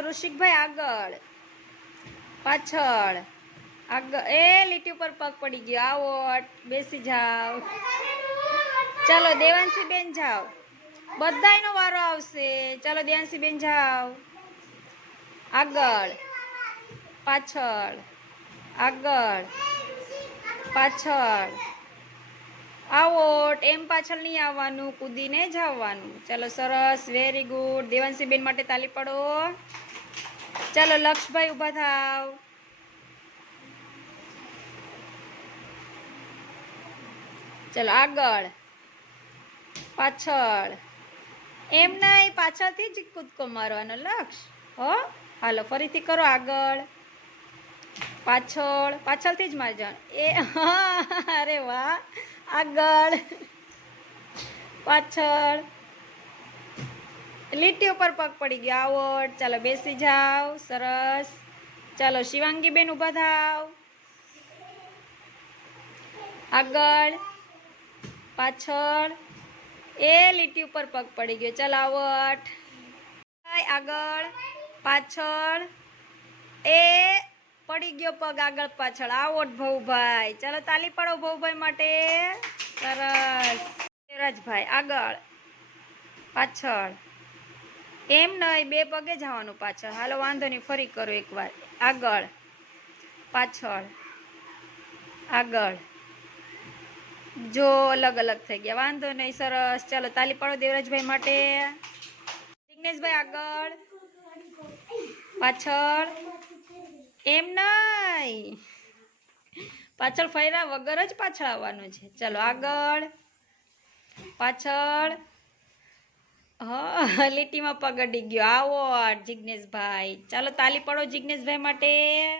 ઋષિકભાઈ આગળ. પાછળ. આગળ. એ લીટી ઉપર પગ પડી ગયો. આવો બેસી જાઓ. ચાલો દેવાંશી બેન જાઓ. બધાયનો વારો આવશે. ચાલો દેવાંશી બેન જાઓ. આગળ. પાછળ. આગળ. પાછળ. આવો એમ પાછળ નહીં આવવાનું, કૂદીને જ આવવાનું. ચાલો, સરસ વેરી ગુડ દેવાંશીબેન માટે તાલી પડો. ચાલો, લક્ષભાઈ ઊભા થાવ. ચાલો, આગળ. પાછળ. એમ નહીં, પાછળથી જ કૂદકો મારવાનો, લક્ષ. હો? હાલો, ફરીથી કરો આગળ. પાછળ, પાછળથી જ મારવાનું એ અરે વાહ. આગળ. પાછળ. લીટી ઉપર પગ પડી ગયો. આવડ. ચાલો બેસી જાઓ. સરસ. ચાલો શિવાંગી બેન ઊભા થાવ. આગળ. પાછળ. એ લીટી ઉપર પગ પડી ગયો. ચાલો આવટ આગળ. પાછળ. એ પડી ગયો પગ આગળ પાછળ. આવો ભવભાઈ ચાલો, તાલી પાડો ભવભાઈ માટે. સરસ. રાજભાઈ આગળ. પાછળ. એમ નહીં, બે પગે જવાનું પાછળ. હાલો, વાંધો નહીં, ફરી કરો એકવાર. આગળ. પાછળ. આગળ. જો, અલગ અલગ થઈ ગયા. વાંધો નહીં, સરસ. ચાલો, તાલી પાડો દેવરાજભાઈ માટે. દિગ્નેશભાઈ આગળ. પાછળ. એમ નહીં પાછળ ફર્યા વગર જ પાછળ આવવાનું છે. ચાલો આગળ. પાછળ. હા, લીટીમાં પગડી ગયો. આવો, જિગ્નેશભાઈ. ચાલો તાલી પડો જિગ્નેશભાઈ માટે.